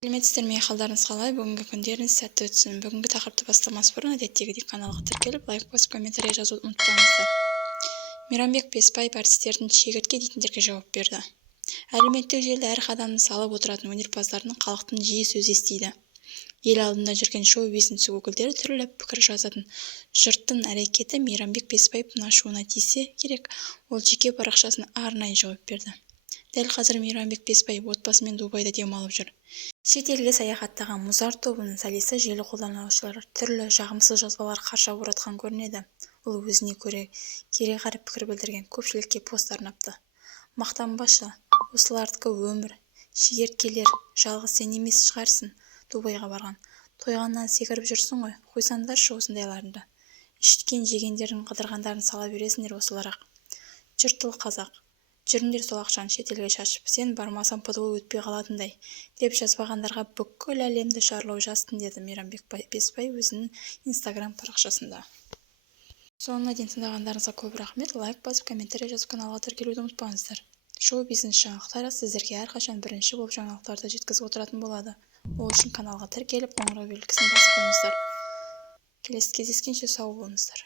Сәлеметсіздер ме, қалдарыңыз қалай? Бүгінгі күндеріңіз сәтті өтсін. Бүгінгі тақырыпты бастамас бұрын әдеттегідей каналға тіркеліп, лайк басып, комментарий жазуды ұмытпаңыздар. Мейрамбек Беспаев әртістердің шегіртке дейтіндерге жауап берді. Әлеуметтік желіде әр қадамын салып отыратын өнерпаздардың халықтың жиі сөз естиді. Ел алдында жүрген шоу-бизнес өкілдері түрлі пікір жазатын жұрттың әрекеті Мейрамбек Беспаевтың ашуына тисе керек, ол жеке парақшасына арнайы жауап берді. Дәл қазір Мейрамбек Беспаев отбасымен Дубайда демалып жүр. Шет елге саяхаттаған Музарт тобының солисі желі қолданушылары түрлі жағымсыз жазбалар қарша боратқан көрінеді. Ол өзіне кереғар пікір білдірген көпшілікке пост арнапты. Мақтанбашы, осылардікі өмір, шегірткелер, жалғыз сен емес шығарсың, Дубайға барған. Тойғаннан секіріп жүрсің ғой, қойсаңдаршы осындайларында. Ішкен жегендердің қыдырғандарын сала бересіңдер осылар-ақ. Жұртыл қазақ. Жүріңдер сол ақшаны шетелге шашып, сен бармасаң ПТУ өтпей қалатындай, деп жазбағандарға бүкіл әлемді шарлау жазсын, деді Мейрамбек Беспаев өзінің Инстаграм парақшасында. Соңына дейін тыңдағандарыңызға көп рахмет. Лайк басып, комментарий жазып, каналға тіркелуді ұмытпаңыздар. Шоу-бизнес жаңалықтары сіздерге әрқашан бірінші болып жаңалықтарды жеткізіп отыратын болады. Ол үшін каналға тіркеліп, қоңырау белгісін басып қойыңыздар. Келесі кездескенше сау болыңыздар.